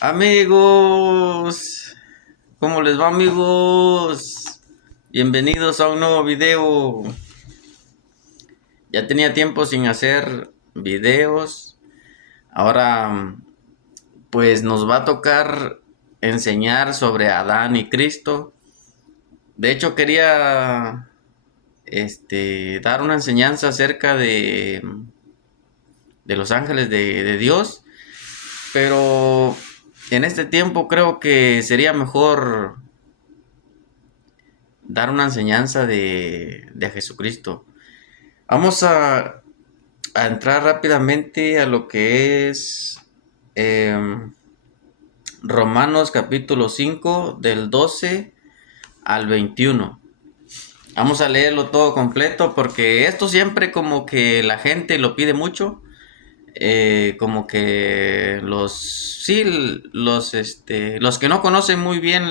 Amigos, ¿cómo les va, amigos? Bienvenidos a un nuevo video. Ya tenía tiempo sin hacer videos. Ahora, pues nos va a tocar enseñar sobre Adán y Cristo. De hecho, quería dar una enseñanza acerca de los ángeles de Dios, pero en este tiempo creo que sería mejor dar una enseñanza de Jesucristo. Vamos a entrar rápidamente a lo que es Romanos capítulo 5 del 12 al 21. Vamos a leerlo todo completo porque esto siempre como que la gente lo pide mucho. Como que los que no conocen muy bien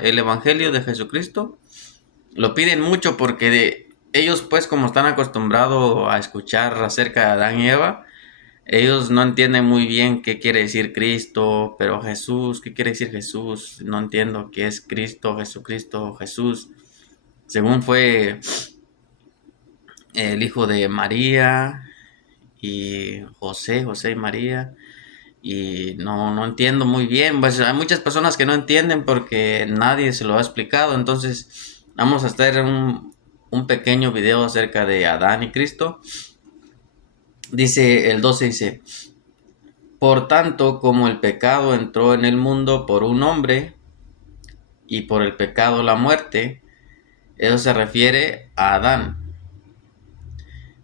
el Evangelio de Jesucristo lo piden mucho porque ellos pues como están acostumbrados a escuchar acerca de Adán y Eva, ellos no entienden muy bien qué quiere decir Cristo, pero Jesús, ¿qué quiere decir Jesús? No entiendo qué es Cristo, Jesucristo, Jesús. Según fue el hijo de María y José y María. Y no entiendo muy bien, pues hay muchas personas que no entienden porque nadie se lo ha explicado, entonces vamos a hacer un pequeño video acerca de Adán y Cristo. Dice el 12, dice, por tanto, como el pecado entró en el mundo por un hombre y por el pecado la muerte, eso se refiere a Adán.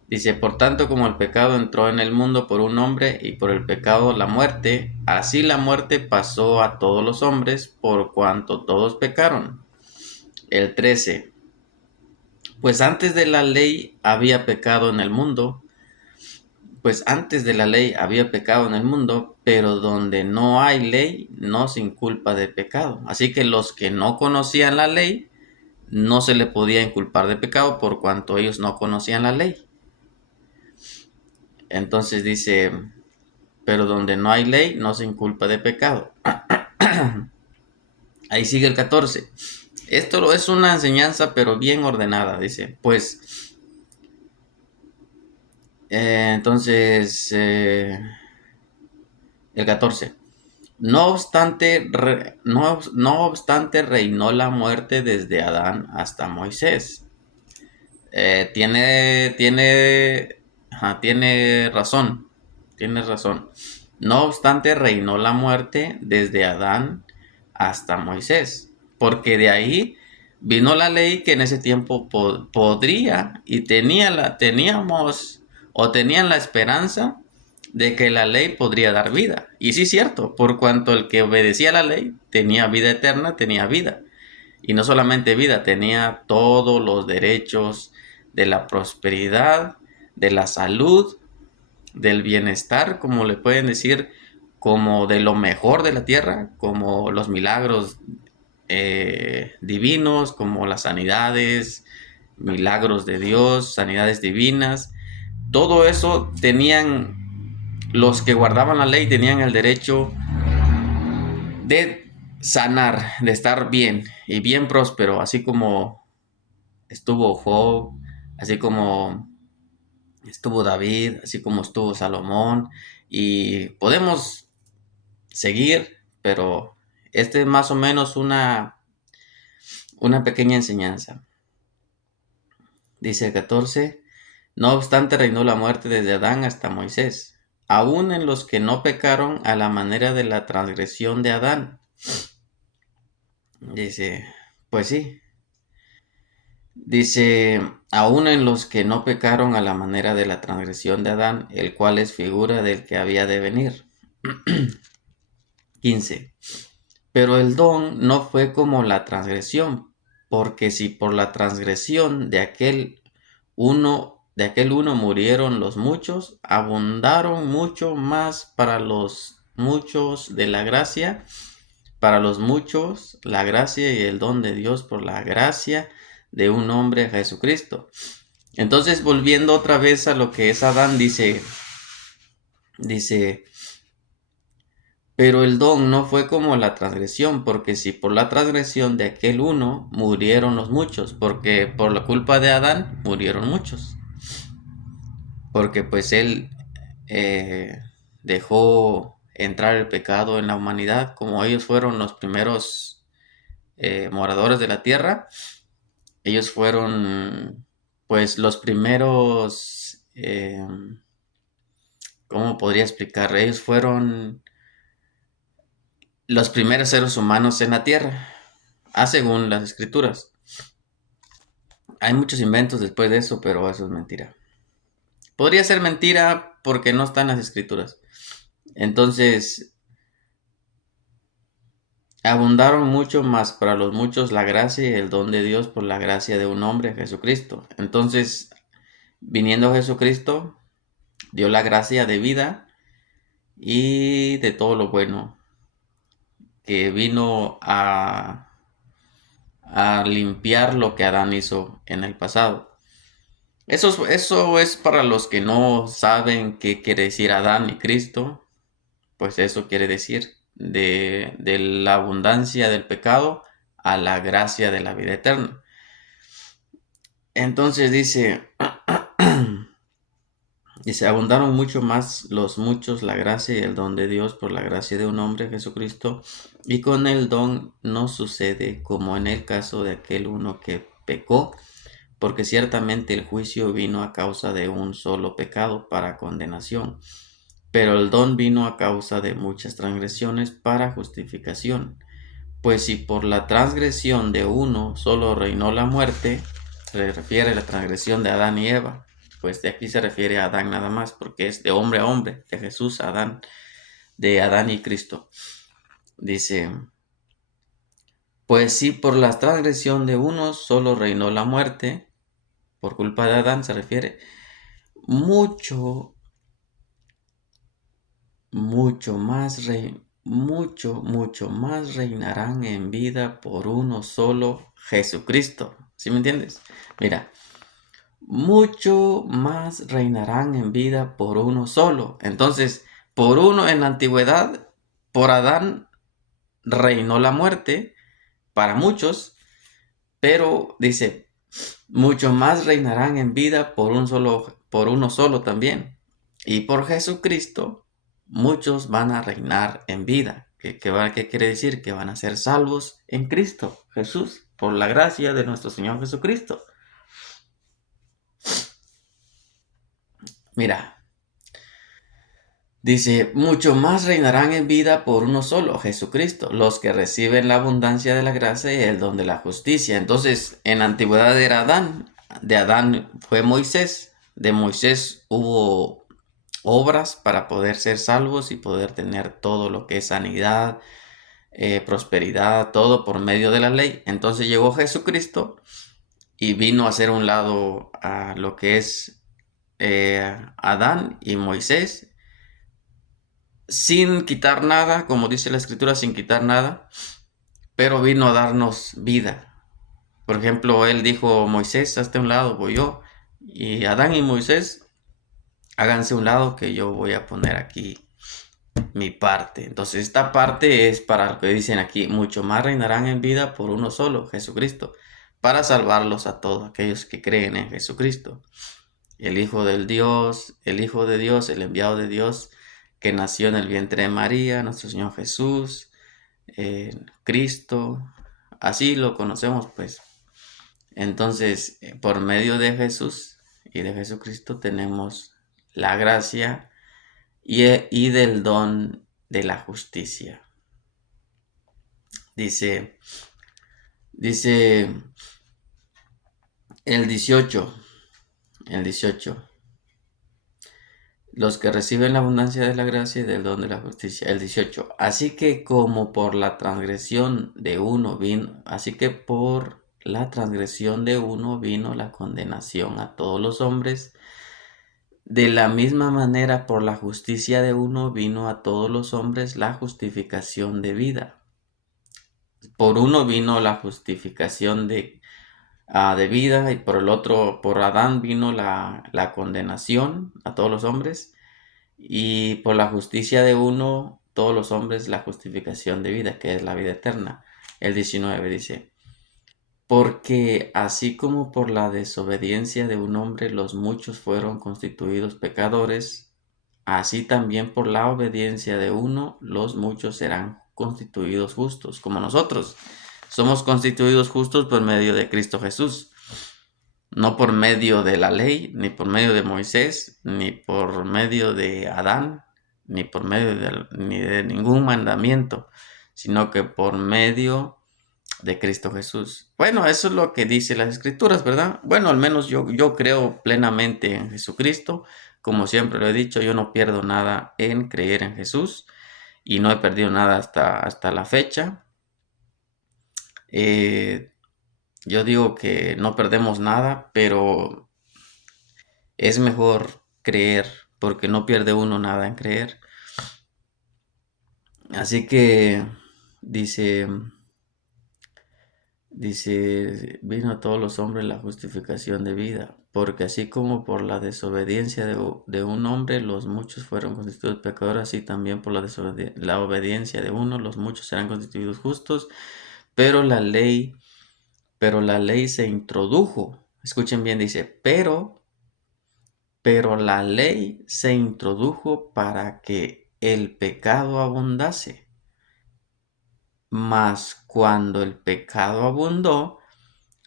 Dice, por tanto, como el pecado entró en el mundo por un hombre y por el pecado la muerte, así la muerte pasó a todos los hombres por cuanto todos pecaron. El 13. Pues antes de la ley había pecado en el mundo, pues antes de la ley había pecado en el mundo, pero donde no hay ley no se inculpa de pecado. Así que los que no conocían la ley no se le podía inculpar de pecado por cuanto ellos no conocían la ley. Entonces dice, pero donde no hay ley no se inculpa de pecado. Ahí sigue el 14. Esto es una enseñanza pero bien ordenada, dice. Pues, entonces, el 14. No obstante reinó la muerte desde Adán hasta Moisés. Tiene razón, tiene razón. No obstante reinó la muerte desde Adán hasta Moisés, porque de ahí vino la ley que en ese tiempo podría y teníamos o tenían la esperanza de que la ley podría dar vida. Y sí es cierto, por cuanto el que obedecía la ley tenía vida eterna, tenía vida. Y no solamente vida, tenía todos los derechos de la prosperidad, de la salud, del bienestar, como le pueden decir, como de lo mejor de la tierra, como los milagros divinos, como las sanidades, milagros de Dios, sanidades divinas. Todo eso los que guardaban la ley tenían el derecho de sanar, de estar bien y bien próspero, así como estuvo Job, así como estuvo David, así como estuvo Salomón, y podemos seguir, pero este es más o menos una pequeña enseñanza. Dice el 14, no obstante reinó la muerte desde Adán hasta Moisés, aun en los que no pecaron a la manera de la transgresión de Adán. Dice, pues sí, dice, aun en los que no pecaron a la manera de la transgresión de Adán, el cual es figura del que había de venir. 15. Pero el don no fue como la transgresión, porque si por la transgresión de aquel uno murieron los muchos, abundaron mucho más para los muchos de la gracia, para los muchos la gracia y el don de Dios por la gracia de un hombre, Jesucristo. Entonces, volviendo otra vez a lo que es Adán, dice, Pero el don no fue como la transgresión, porque si por la transgresión de aquel uno murieron los muchos, porque por la culpa de Adán murieron muchos, porque pues él eh, dejó entrar el pecado en la humanidad, como ellos fueron los primeros moradores de la tierra, ellos fueron pues los primeros, ¿cómo podría explicar? Ellos fueron los primeros seres humanos en la tierra, según las escrituras. Hay muchos inventos después de eso, pero eso es mentira. Podría ser mentira porque no está en las escrituras. Entonces, abundaron mucho más para los muchos la gracia y el don de Dios por la gracia de un hombre, Jesucristo. Entonces, viniendo Jesucristo, dio la gracia de vida y de todo lo bueno que vino a limpiar lo que Adán hizo en el pasado. Eso es para los que no saben qué quiere decir Adán y Cristo. Pues eso quiere decir de la abundancia del pecado a la gracia de la vida eterna. Entonces dice, dice, abundaron mucho más los muchos la gracia y el don de Dios por la gracia de un hombre, Jesucristo, y con el don no sucede como en el caso de aquel uno que pecó, porque ciertamente el juicio vino a causa de un solo pecado para condenación, pero el don vino a causa de muchas transgresiones para justificación. Pues si por la transgresión de uno solo reinó la muerte, se refiere a la transgresión de Adán y Eva, pues de aquí se refiere a Adán nada más, porque es de hombre a hombre, de Jesús a Adán, de Adán y Cristo. Dice, pues si por la transgresión de uno solo reinó la muerte, por culpa de Adán se refiere, mucho, mucho más reinarán en vida por uno solo, Jesucristo. ¿Sí me entiendes? Mira, mucho más reinarán en vida por uno solo. Entonces, por uno en la antigüedad, por Adán reinó la muerte para muchos, pero dice, mucho más reinarán en vida por uno solo también. Y por Jesucristo, muchos van a reinar en vida. ¿Qué quiere decir? Que van a ser salvos en Cristo Jesús, por la gracia de nuestro Señor Jesucristo. Mira, dice, mucho más reinarán en vida por uno solo, Jesucristo, los que reciben la abundancia de la gracia y el don de la justicia. Entonces, en la antigüedad era Adán, de Adán fue Moisés, de Moisés hubo obras para poder ser salvos y poder tener todo lo que es sanidad, prosperidad, todo por medio de la ley. Entonces llegó Jesucristo y vino a hacer un lado a lo que es Adán y Moisés, sin quitar nada, como dice la escritura, sin quitar nada, pero vino a darnos vida. Por ejemplo, él dijo, Moisés, hazte a un lado, voy yo. Y Adán y Moisés, háganse a un lado que yo voy a poner aquí mi parte. Entonces esta parte es para lo que dicen aquí, mucho más reinarán en vida por uno solo, Jesucristo, para salvarlos a todos aquellos que creen en Jesucristo. El Hijo del Dios, el Hijo de Dios, el enviado de Dios, que nació en el vientre de María, nuestro Señor Jesús, Cristo, así lo conocemos pues. Entonces, por medio de Jesús y de Jesucristo tenemos la gracia y del don de la justicia. Dice el 18, los que reciben la abundancia de la gracia y del don de la justicia. El 18, así que por la transgresión de uno vino la condenación a todos los hombres. De la misma manera, por la justicia de uno vino a todos los hombres la justificación de vida. Por uno vino la justificación de vida y por el otro, por Adán vino la condenación a todos los hombres y por la justicia de uno todos los hombres la justificación de vida, que es la vida eterna. El 19 dice, porque así como por la desobediencia de un hombre los muchos fueron constituidos pecadores, así también por la obediencia de uno los muchos serán constituidos justos, como nosotros somos constituidos justos por medio de Cristo Jesús, no por medio de la ley, ni por medio de Moisés, ni por medio de Adán, ni por medio ni de ningún mandamiento, sino que por medio de Cristo Jesús. Bueno, eso es lo que dice las Escrituras, ¿verdad? Bueno, al menos yo creo plenamente en Jesucristo. Como siempre lo he dicho, yo no pierdo nada en creer en Jesús y no he perdido nada hasta la fecha. Yo digo que no perdemos nada, pero es mejor creer porque no pierde uno nada en creer. Así que dice, vino a todos los hombres la justificación de vida, porque así como por la desobediencia de un hombre los muchos fueron constituidos pecadores, así también por la obediencia de uno los muchos serán constituidos justos, pero la ley se introdujo. Escuchen bien, dice, pero la ley se introdujo para que el pecado abundase. Mas cuando el pecado abundó,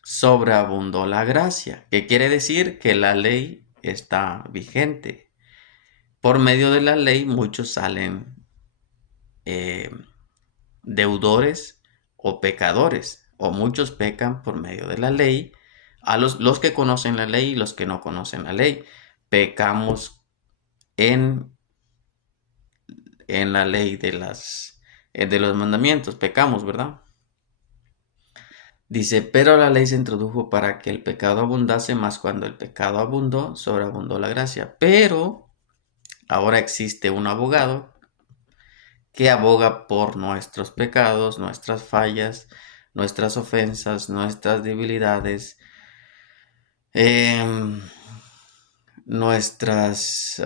sobreabundó la gracia. ¿Qué quiere decir? Que la ley está vigente. Por medio de la ley muchos salen deudores o pecadores, o muchos pecan por medio de la ley. A los que conocen la ley y los que no conocen la ley, pecamos en la ley de los mandamientos, pecamos, ¿verdad? Dice, pero la ley se introdujo para que el pecado abundase, más cuando el pecado abundó, sobreabundó la gracia. Pero ahora existe un abogado que aboga por nuestros pecados, nuestras fallas, nuestras ofensas, nuestras debilidades, nuestros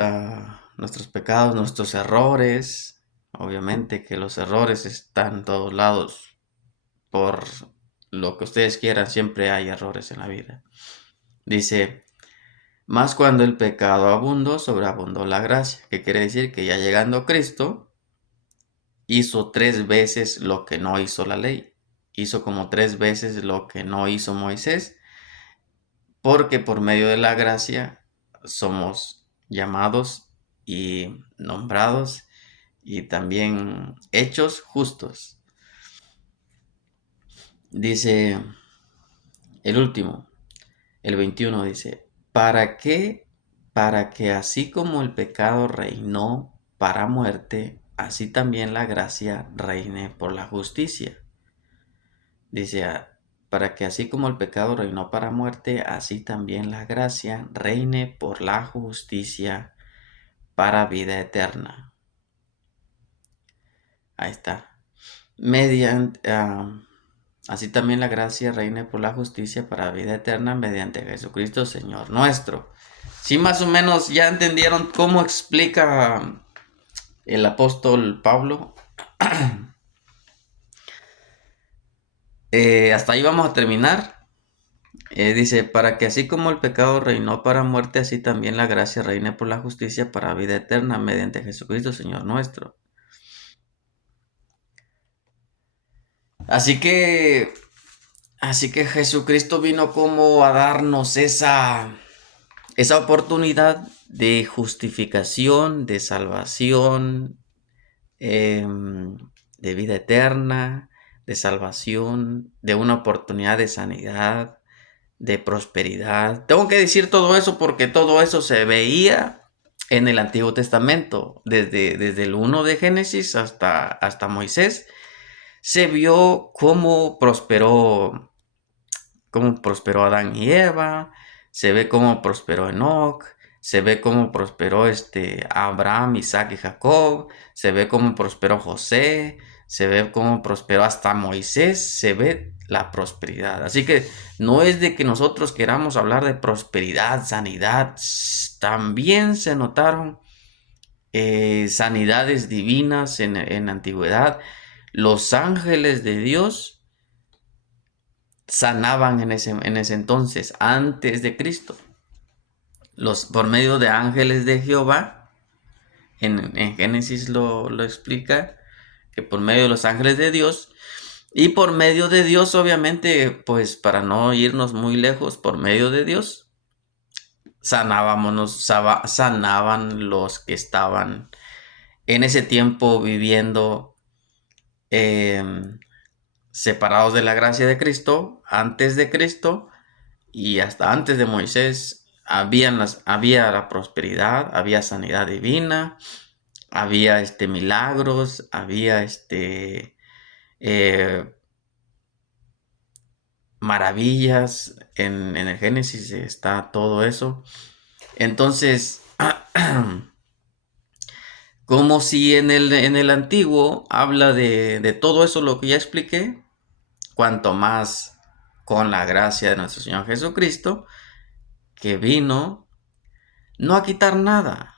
pecados, nuestros errores. Obviamente que los errores están en todos lados. Por lo que ustedes quieran, siempre hay errores en la vida. Dice, más cuando el pecado abundó, sobreabundó la gracia. Que quiere decir que ya llegando Cristo, hizo 3 veces lo que no hizo la ley. Hizo como 3 veces lo que no hizo Moisés. Porque por medio de la gracia somos llamados y nombrados y también hechos justos. Dice el último, el 21 dice, ¿para qué? Para que así como el pecado reinó para muerte, así también la gracia reine por la justicia. Dice, para que así como el pecado reinó para muerte, así también la gracia reine por la justicia para vida eterna. Ahí está. Así también la gracia reine por la justicia para vida eterna mediante Jesucristo Señor nuestro. Sí, más o menos ya entendieron cómo explica el apóstol Pablo. Hasta ahí vamos a terminar. Dice, para que así como el pecado reinó para muerte, así también la gracia reine por la justicia para vida eterna mediante Jesucristo Señor nuestro. Así que Jesucristo vino como a darnos esa oportunidad de justificación, de salvación, de vida eterna, de salvación, de una oportunidad de sanidad, de prosperidad. Tengo que decir todo eso porque todo eso se veía en el Antiguo Testamento, desde el 1 de Génesis hasta Moisés. Se vio cómo prosperó Adán y Eva, se ve cómo prosperó Enoc, se ve cómo prosperó Abraham, Isaac y Jacob, se ve cómo prosperó José, se ve cómo prosperó hasta Moisés, se ve la prosperidad. Así que no es de que nosotros queramos hablar de prosperidad, sanidad, también se notaron sanidades divinas en la antigüedad. Los ángeles de Dios sanaban en ese entonces, antes de Cristo. Por medio de ángeles de Jehová, en Génesis lo explica, que por medio de los ángeles de Dios, y por medio de Dios, obviamente, pues para no irnos muy lejos, por medio de Dios, sanaban los que estaban en ese tiempo viviendo separados de la gracia de Cristo, antes de Cristo y hasta antes de Moisés. Había la prosperidad, había sanidad divina, había milagros, había eh, maravillas. En el Génesis está todo eso. Entonces, como si en el antiguo habla de todo eso lo que ya expliqué, cuanto más con la gracia de nuestro Señor Jesucristo, que vino no a quitar nada,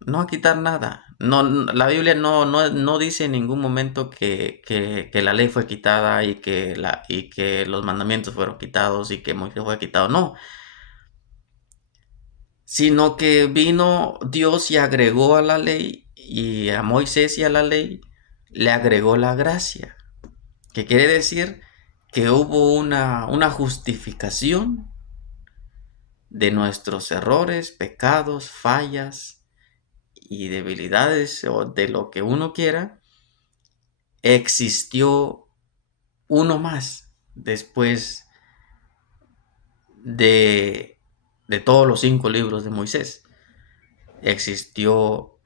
no a quitar nada. No, la Biblia no dice en ningún momento que la ley fue quitada y que los mandamientos fueron quitados y que Moisés fue quitado, no. Sino que vino Dios y agregó a la ley, y a Moisés y a la ley le agregó la gracia, que quiere decir que hubo una justificación de nuestros errores, pecados, fallas y debilidades, o de lo que uno quiera. Existió uno más después de todos los 5 libros de Moisés. Existió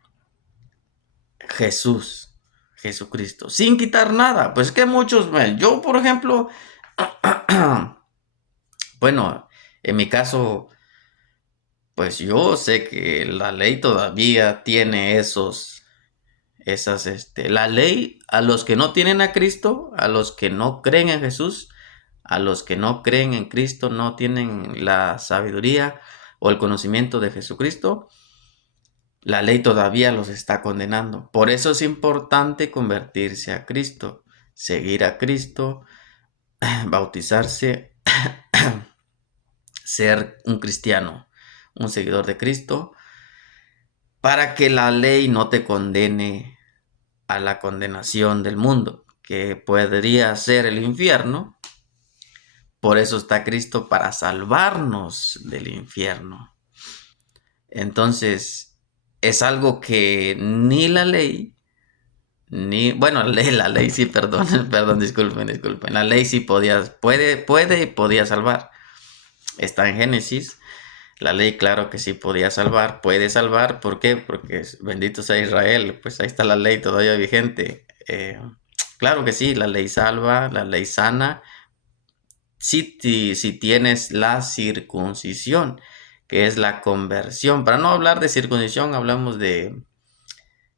Jesús, Jesucristo, sin quitar nada. Pues que muchos, yo por ejemplo, bueno, en mi caso, pues yo sé que la ley todavía tiene la ley a los que no tienen a Cristo, a los que no creen en Jesús, a los que no creen en Cristo, no tienen la sabiduría o el conocimiento de Jesucristo, la ley todavía los está condenando. Por eso es importante convertirse a Cristo, seguir a Cristo, bautizarse, ser un cristiano, un seguidor de Cristo, para que la ley no te condene a la condenación del mundo, que podría ser el infierno. Por eso está Cristo, para salvarnos del infierno. Entonces, es algo que ni la ley, bueno, la ley sí, perdón, perdón, disculpen. La ley sí puede y podía salvar. Está en Génesis. La ley, claro que sí podía salvar, puede salvar. ¿Por qué? Porque bendito sea Israel, pues ahí está la ley todavía vigente. Claro que sí, la ley salva, la ley sana. Si tienes la circuncisión, que es la conversión. Para no hablar de circuncisión, hablamos de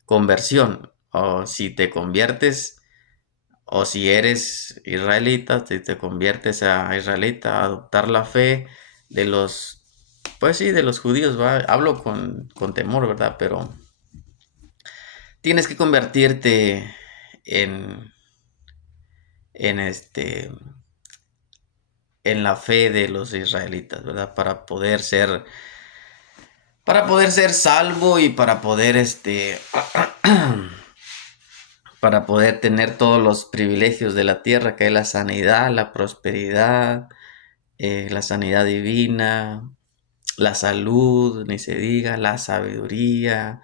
conversión. O si te conviertes, o si eres israelita, si te conviertes a israelita, a adoptar la fe de los, pues sí, de los judíos, ¿va? Hablo con temor, ¿verdad? Pero tienes que convertirte en, en en la fe de los israelitas, ¿verdad? Para poder ser salvo y para poder para poder tener todos los privilegios de la tierra, que es la sanidad, la prosperidad, la sanidad divina, la salud, ni se diga, la sabiduría,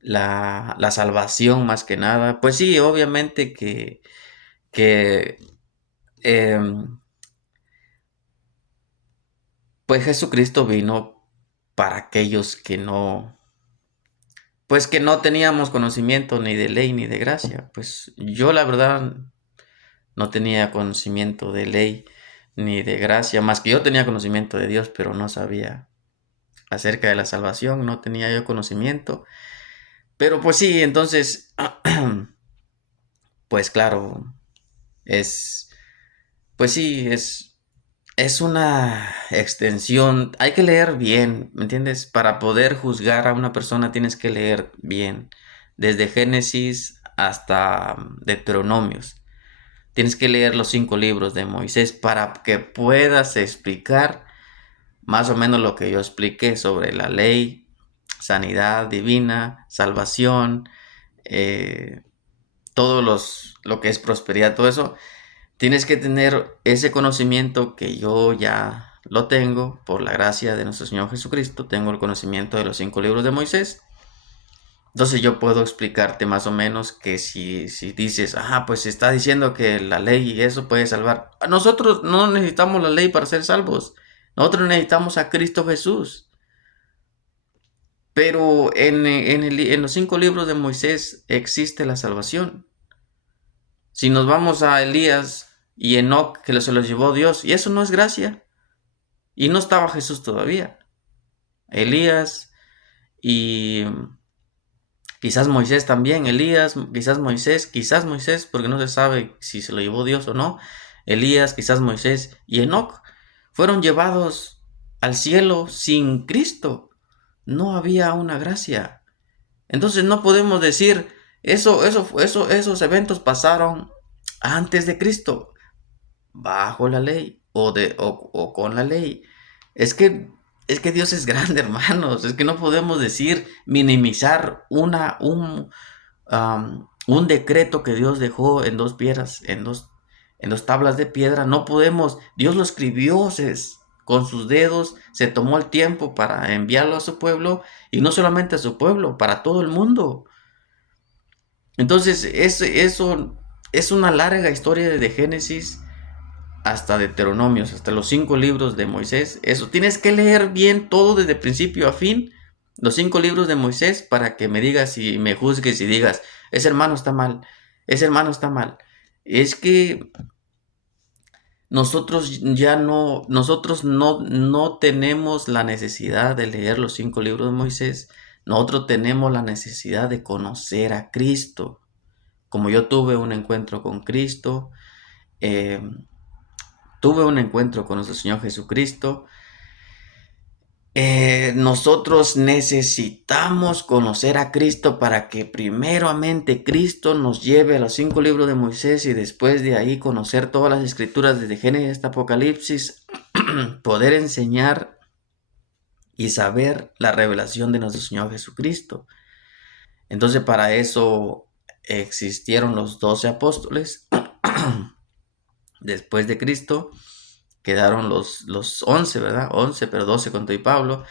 la salvación más que nada. Pues sí, obviamente que pues Jesucristo vino para aquellos pues que no teníamos conocimiento ni de ley ni de gracia. Pues yo la verdad no tenía conocimiento de ley ni de gracia, más que yo tenía conocimiento de Dios, pero no sabía acerca de la salvación, no tenía yo conocimiento. Pero pues sí, entonces, pues claro, es, pues sí, es una extensión, hay que leer bien, ¿me entiendes? Para poder juzgar a una persona tienes que leer bien, desde Génesis hasta Deuteronomios. Tienes que leer los 5 libros de Moisés para que puedas explicar más o menos lo que yo expliqué sobre la ley, sanidad divina, salvación, eh, lo que es prosperidad, todo eso. Tienes que tener ese conocimiento que yo ya lo tengo por la gracia de nuestro Señor Jesucristo. Tengo el conocimiento de los 5 libros de Moisés. Entonces yo puedo explicarte más o menos que si dices, pues está diciendo que la ley y eso puede salvar. Nosotros no necesitamos la ley para ser salvos. Nosotros necesitamos a Cristo Jesús. Pero en los 5 libros de Moisés existe la salvación. Si nos vamos a Elías y Enoc, que se los llevó Dios, y eso no es gracia. Y no estaba Jesús todavía. Elías y quizás Moisés también. Elías, quizás Moisés, porque no se sabe si se lo llevó Dios o no. Elías, quizás Moisés y Enoc fueron llevados al cielo sin Cristo. No había una gracia. Entonces no podemos decir esos eventos pasaron antes de Cristo, bajo la ley o con la ley. Es que, es que Dios es grande, hermanos. Es que no podemos decir, minimizar un decreto que Dios dejó en 2 piedras, en dos tablas de piedra. No podemos, Dios lo escribió con sus dedos, se tomó el tiempo para enviarlo a su pueblo, y no solamente a su pueblo, para todo el mundo. Entonces, eso es una larga historia de Génesis hasta Deuteronomios, hasta los 5 libros de Moisés. Eso tienes que leer bien todo desde principio a fin, los 5 libros de Moisés, para que me digas y me juzgues y digas, ese hermano está mal, ese hermano está mal. Es que nosotros no tenemos la necesidad de leer los 5 libros de Moisés. Nosotros tenemos la necesidad de conocer a Cristo. Como yo tuve un encuentro con Cristo, eh, tuve un encuentro con nuestro Señor Jesucristo. Nosotros necesitamos conocer a Cristo para que primeramente Cristo nos lleve a los 5 libros de Moisés, y después de ahí conocer todas las escrituras desde Génesis hasta Apocalipsis, poder enseñar y saber la revelación de nuestro Señor Jesucristo. Entonces para eso existieron los 12 apóstoles. Después de Cristo quedaron los 11, ¿verdad? 11, pero 12 con todo y Pablo.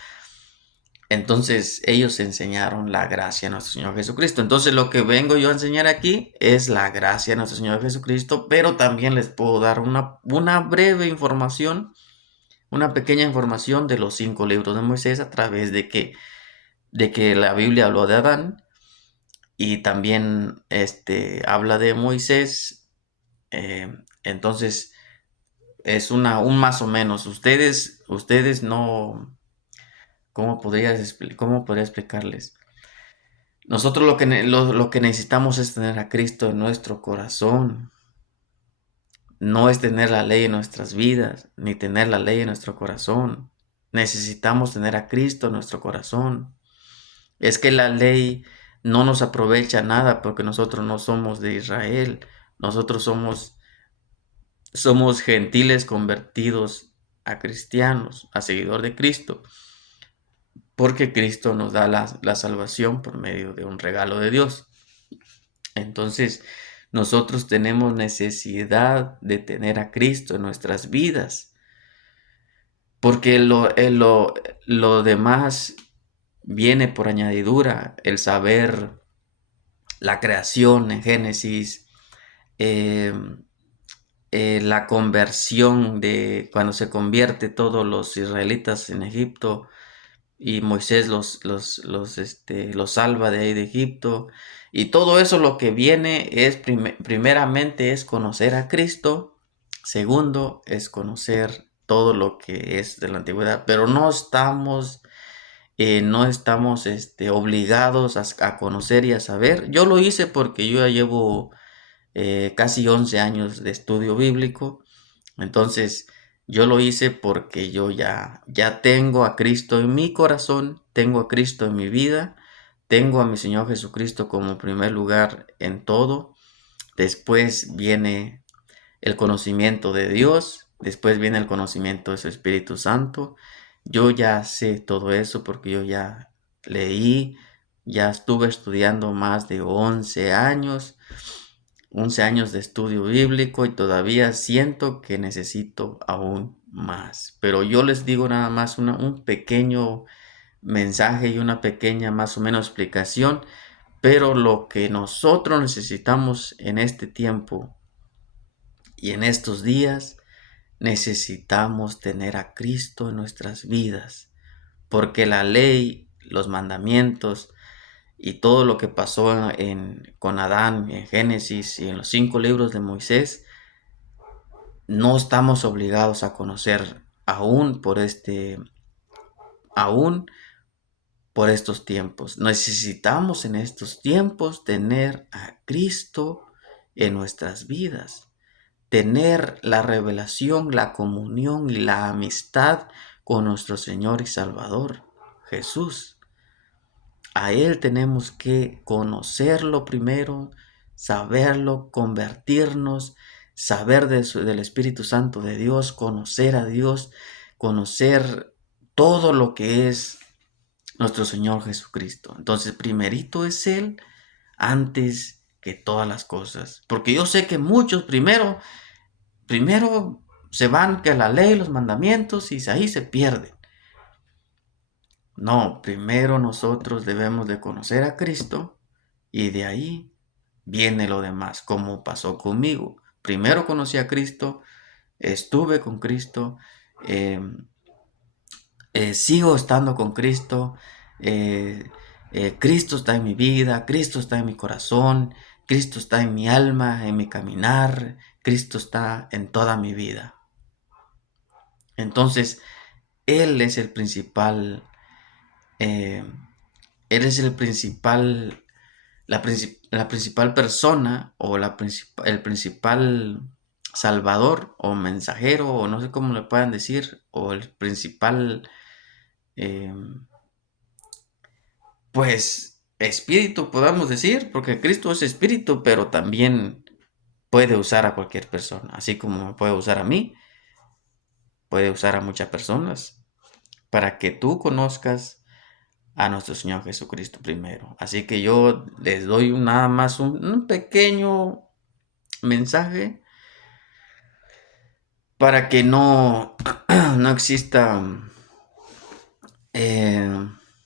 Entonces ellos enseñaron la gracia de nuestro Señor Jesucristo. Entonces lo que vengo yo a enseñar aquí es la gracia de nuestro Señor Jesucristo, pero también les puedo dar una breve información, una pequeña información de los 5 libros de Moisés, a través de que la Biblia habló de Adán, y también habla de Moisés. Entonces es un más o menos. Ustedes no, ¿cómo podría explicarles? Nosotros lo que necesitamos es tener a Cristo en nuestro corazón. No es tener la ley en nuestras vidas, ni tener la ley en nuestro corazón. Necesitamos tener a Cristo en nuestro corazón. Es que la ley no nos aprovecha nada, porque nosotros no somos de Israel. Nosotros somos gentiles convertidos a cristianos, a seguidor de Cristo, porque Cristo nos da la salvación por medio de un regalo de Dios. Entonces, nosotros tenemos necesidad de tener a Cristo en nuestras vidas, porque lo demás viene por añadidura. El saber la creación en Génesis, eh, la conversión de cuando se convierte todos los israelitas en Egipto, y Moisés los salva de ahí de Egipto, y todo eso, lo que viene es primeramente es conocer a Cristo. Segundo es conocer todo lo que es de la antigüedad, pero no estamos obligados a conocer y a saber. Yo lo hice porque yo ya llevo casi 11 años de estudio bíblico. Entonces Yo lo hice porque yo ya tengo a Cristo en mi corazón, tengo a Cristo en mi vida, tengo a mi Señor Jesucristo como primer lugar en todo. Después viene el conocimiento de Dios, después viene el conocimiento de su Espíritu Santo. Yo ya sé todo eso porque yo ya leí, ya estuve estudiando más de 11 años de estudio bíblico y todavía siento que necesito aún más. Pero yo les digo nada más un pequeño mensaje y una pequeña más o menos explicación, pero lo que nosotros necesitamos en este tiempo y en estos días, necesitamos tener a Cristo en nuestras vidas, porque la ley, los mandamientos y todo lo que pasó con Adán en Génesis y en los 5 libros de Moisés, no estamos obligados a conocer aún por estos tiempos. Necesitamos en estos tiempos tener a Cristo en nuestras vidas. Tener la revelación, la comunión y la amistad con nuestro Señor y Salvador, Jesús. A Él tenemos que conocerlo primero, saberlo, convertirnos, saber del Espíritu Santo de Dios, conocer a Dios, conocer todo lo que es nuestro Señor Jesucristo. Entonces, primerito es Él antes que todas las cosas. Porque yo sé que muchos primero se van que la ley, los mandamientos y ahí se pierden. No, primero nosotros debemos de conocer a Cristo y de ahí viene lo demás, como pasó conmigo. Primero conocí a Cristo, estuve con Cristo, eh, sigo estando con Cristo, Cristo está en mi vida, Cristo está en mi corazón, Cristo está en mi alma, en mi caminar, Cristo está en toda mi vida. Entonces, Él es el principal, eh, Él es el principal, la principal persona o el principal salvador o mensajero o no sé cómo le puedan decir, o el principal, eh, pues, espíritu, podamos decir, porque Cristo es espíritu, pero también puede usar a cualquier persona, así como me puede usar a mí, puede usar a muchas personas para que tú conozcas a nuestro Señor Jesucristo primero. Así que yo les doy nada más un pequeño mensaje para que no, no exista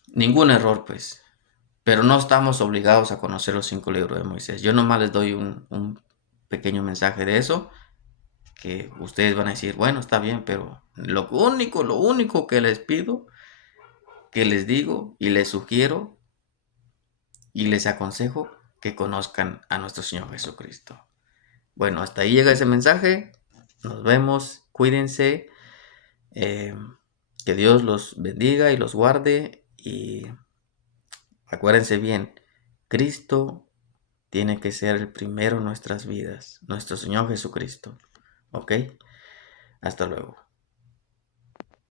ningún error, pues. Pero no estamos obligados a conocer los 5 libros de Moisés. Yo nomás les doy un pequeño mensaje de eso, que ustedes van a decir, bueno, está bien, pero lo único que les pido, que les digo y les sugiero y les aconsejo que conozcan a nuestro Señor Jesucristo. Bueno, hasta ahí llega ese mensaje. Nos vemos. Cuídense. Que Dios los bendiga y los guarde. Y acuérdense bien, Cristo tiene que ser el primero en nuestras vidas. Nuestro Señor Jesucristo. ¿Ok? Hasta luego.